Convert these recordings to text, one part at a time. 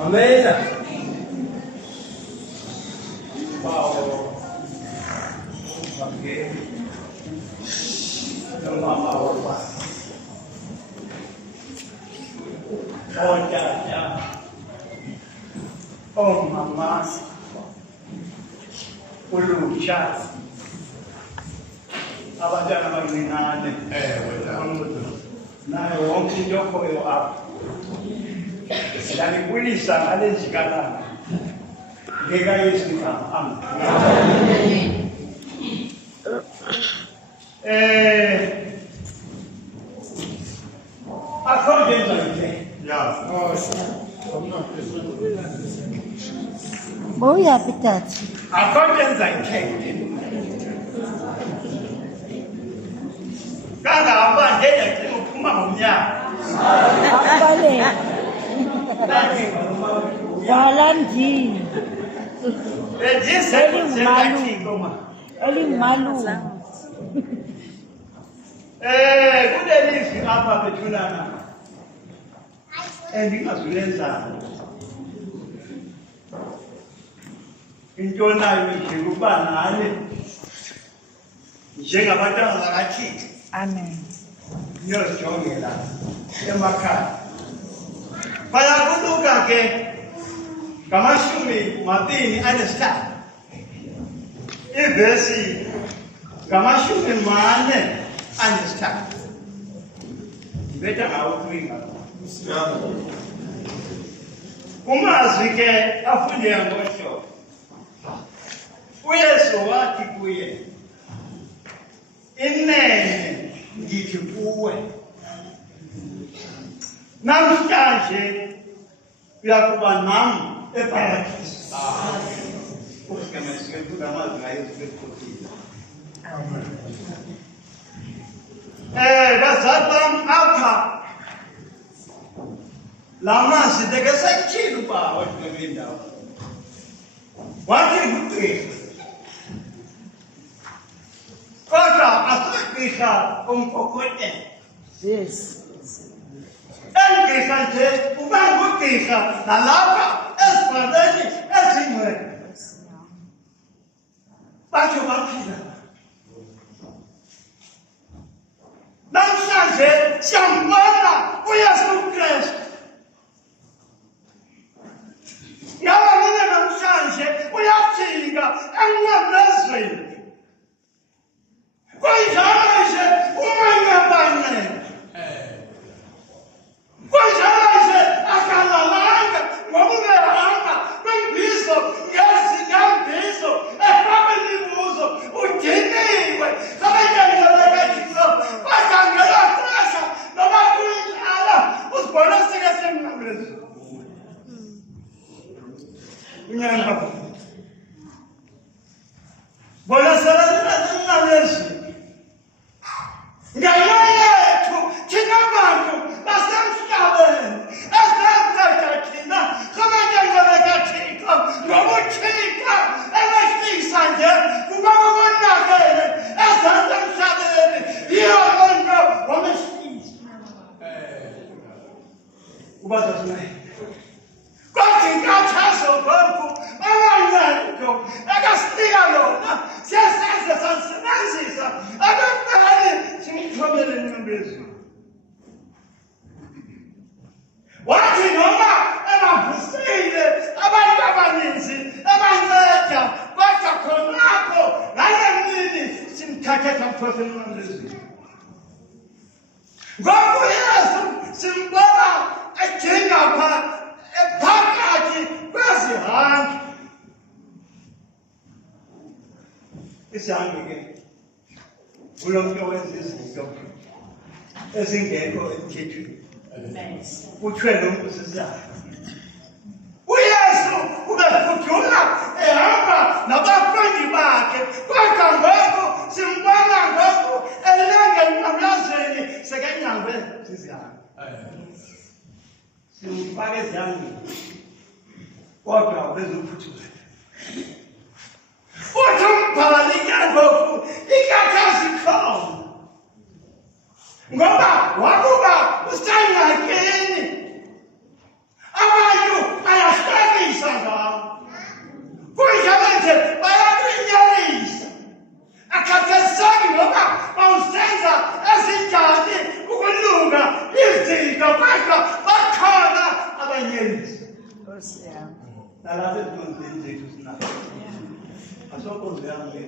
Amazing. Wow. Okay. Oh, yeah. Oh, mama. Ulucha. Abajana baginane. Naye wonke njoko yo apha. Ndalikwilisa ngale njikalana. Ngeka Yesu igama. Amen. According to Boya pitati. according to kangahamba nje uphuma ngomnyaka. Akubale. Walandi. Elingumalu. Kulelizwi apha bethunana endingazulenza into nayo nje ukuba nale njengabantwana bakaThixo. Amen. Niyozijongela emakhaya. Bayakuluka ke ngamashumi 23 ivesi ngamashumi 4 Beta ngawo 3 Kumazwi ke afunde ngosho. UYesu wathi kuye, inene ngithi kuwe, namhlanje uyakuba nami eparadise. Bazali bam apha la mazwi ndekesayithile uba kule ndawo. Wathi ngugqirha, kodwa asagqirha omkokotela. Yes. Engqirha nje uba ngugqirha nalapha ezifabeni ezingcwele batsho baphila. Namhlanje siyambona uYesu Kristu. Ngabona namhlanje uyafika emnyamezweni. Kunjalo nje umanyabane. Kunjalo nje akalalanga ngokubehamba kwimbizo ngezinkambizo efaka imibuzo udiniwe zabenyangelekaThixo bakhangela xesha noba kunjalo uzibona sikesemnyamezweni. Unyana bona sebenamezweni ngalo yethu thina bantu basemhlabeni esenza thina sabenyangelekaThixo nobuthixo ebehlisa nje kuba babonakele ezenza emhlabeni yiyo loo nto wamehlisa uba zasinaye. Kodwa inkathazo ngoku amanento ekasinika lona siyasenza salisebenzisa akaqali simthobele enyembezweni. Wathi noma engavusile abantu abaninzi ebanceda, kodwa khonapho ngale mini simthathe samthosa enyembezweni. Ngoku uYesu simbona ejinga phakathi kwezihange. Isihange ke kulo mntu owenza izinto ezingekho emthethweni. Kuthiwe lo mntu sisihange. UYesu ubephuthuma ehamba nabafundi bakhe, kodwa ngoku simbona ngoku elenga emnyamezweni sekenyangwe zizihange. Simfake ezihangeni kodwa bezophuthuma. Futhi umbhali ke ngoku inkathazo ikhona. sokoze yami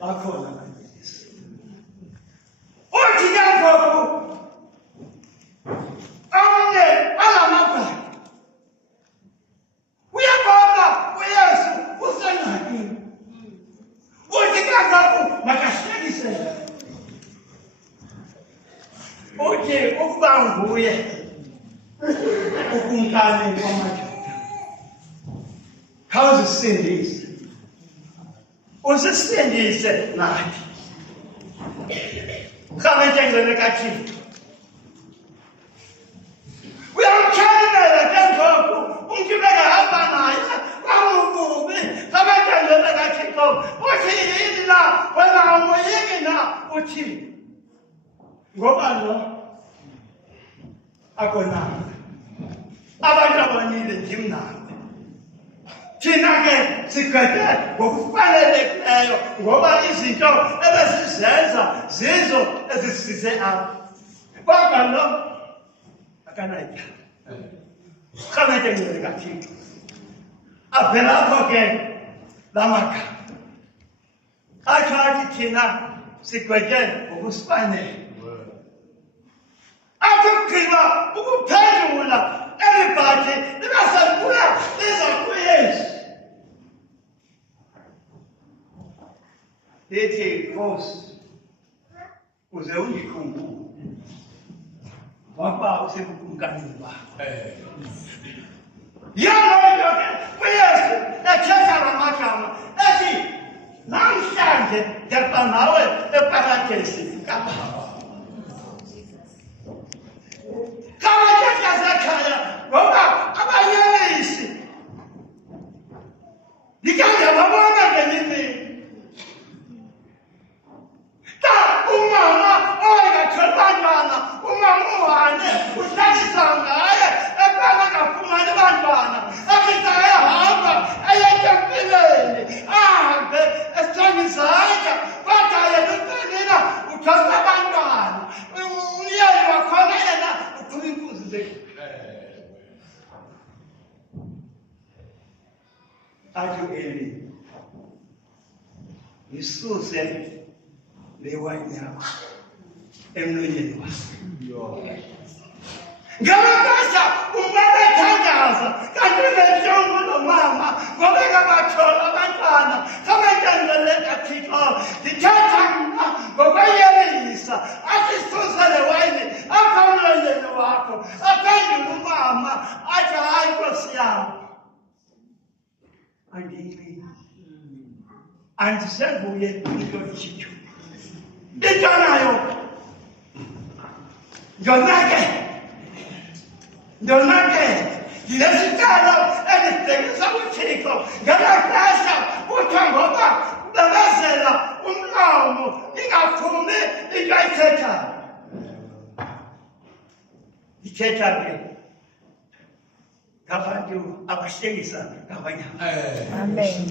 bakhona manje uthi yakho amanye alamabhali uyabona uyesu usenakini uthi kakho makahlekisela uthi ukuba nguye ukunkane kwamajuda khawuzisindise usisindise nathi khamethengele kaThixo uyamkhalela kengoku umkibeka hamba naye kwakubi khamethengele kaThixo uthi yini na wena amoyiki na uthi ngoba lo akonanga abantu abanile ndimnandi thina ke sigwede ngokufanelekileyo ngoba izinto ebesizenza zizo ezisize apha kodwa lo akanayithanda khamethengele kaThixo avela apho ke la magama atsho athi thina sigwede ngokusifanele akugqiba ukuphendula elibhadi libasekula liza kuyesu lithi Nkosi uze ungikhumbule ngoba usekukumkanini bakho yaloyo ke uyesu ethetha la magama ethi namhlanje ndiba nawe eparadesi kaBaba zakhaya ngoba abayelisi ngikanje babona ngenye ta umama oyingatholakala umama uwane uhlalisa ngaye ebana ngafumani bantwana afika ehamba ayetempileni ahambe esithangizandla kodwa yena uqinina uthosa abantwana uyeni wakhona yena uthula imbuzi zethu athi Eli ngisuse lewayini yakho emlonyeni wakho ngabakasa umama ethandaza kanti nenhlungu nomama ngoba ngabathola abantwana khamethengele kaThixo ndithetha mna ngokwayelisa athi suse lewayini apha emlonyeni wakho aphendula umama athi hayi Nkosi yami andisenguye into ithithu into nayo ndonake ndinesicelo endisibhekisa kuThixo ngelaxesha kuthiwa ngoba ubebezela umlomo ingaphumi into ayithethayo ithetha ke ngabantu abahlekisa ngabanye Amen.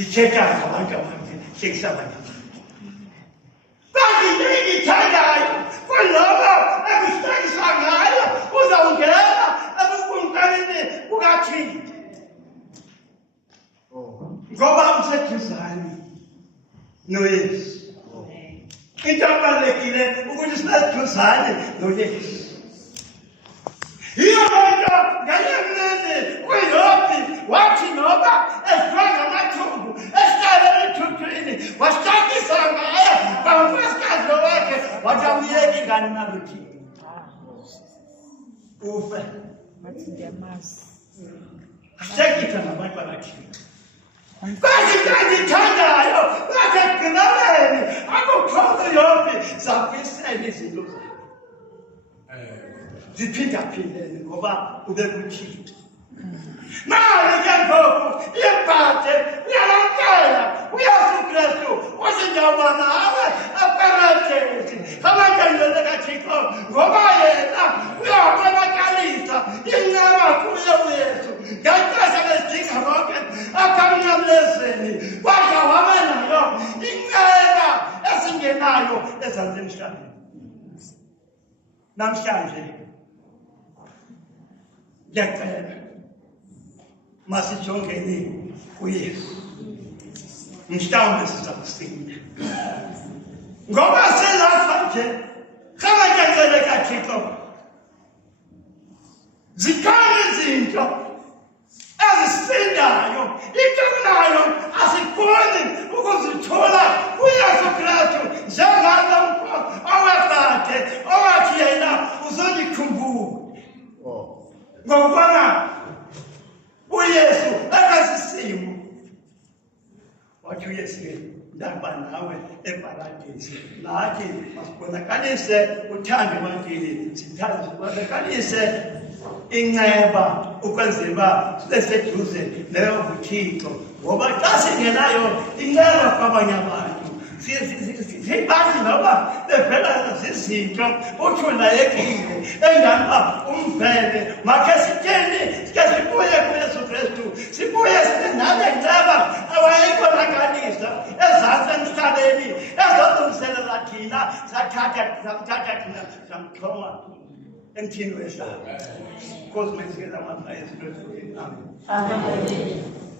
ithetha ngabantu abahlekisa abanye kanti into engiyithandayo kulobo ekuhlekisa ngayo uzawungena ebukumkanini bukaThixo ngoba useduzane noYesu into abalulekile ukuthi siseduzane noYesu yiyo lonto ngayemnene uYobi wathi noba eziwa ngamathumbu esihlale ethuthwini wasihlekisa ngaye kwankosikazi wakhe wathi awuyeki ingane naluthi ufe Bathi ndiyamazi. hlekisa nabantu bakaThixo kwathi into endiyithandayo kwathi ekugqineleni akukhozi uYobi zakwisela izinto zakhe ziphindaphindene ngoba ube kuThixo nawe ke ngoku ibhade uyalamkela uYesu Kristu uthi ndiyawuba nawe eparadesi khamethengele kaThixo ngoba yena uyabonakalisa inceba kuye uYesu ngexesha besidinga bonke apha emnqamlezweni kodwa wabe nayo inceba esingenayo ezantsi emhlabeni namhlanje ngiyacela masijongeni kuYesu. Mhlawumbe sizakusinda. Ngoba selapha nje, kanganyazele kaThixo. Zikhona izinto ezisindayo, into nayo asikoni ukuzithola kuYesu Kristu njengalo owakade owathi yena uzongikhumbula. Ngokubona uYesu akasisimo wathi uYesu ndaba nawe eparadisi nathi masibonakalise uthando ebantwini sibonakalise inceba ukwenzela siseduze leyo buThixo ngoba xa singenayo inceba kwabanye abantu sibathi noba bevela zizinto uthundayekile engapha umbhele makhe sitheni sike sibuye kuYesu Kristu sibuye sibe nale nceba awayeyibonakalisa ezantsi emhlabeni ezolungiselela thina samthatha thina samxhoma emthini wehlazo. Nkosi mesikela amandla Yesu Kristu. Amen.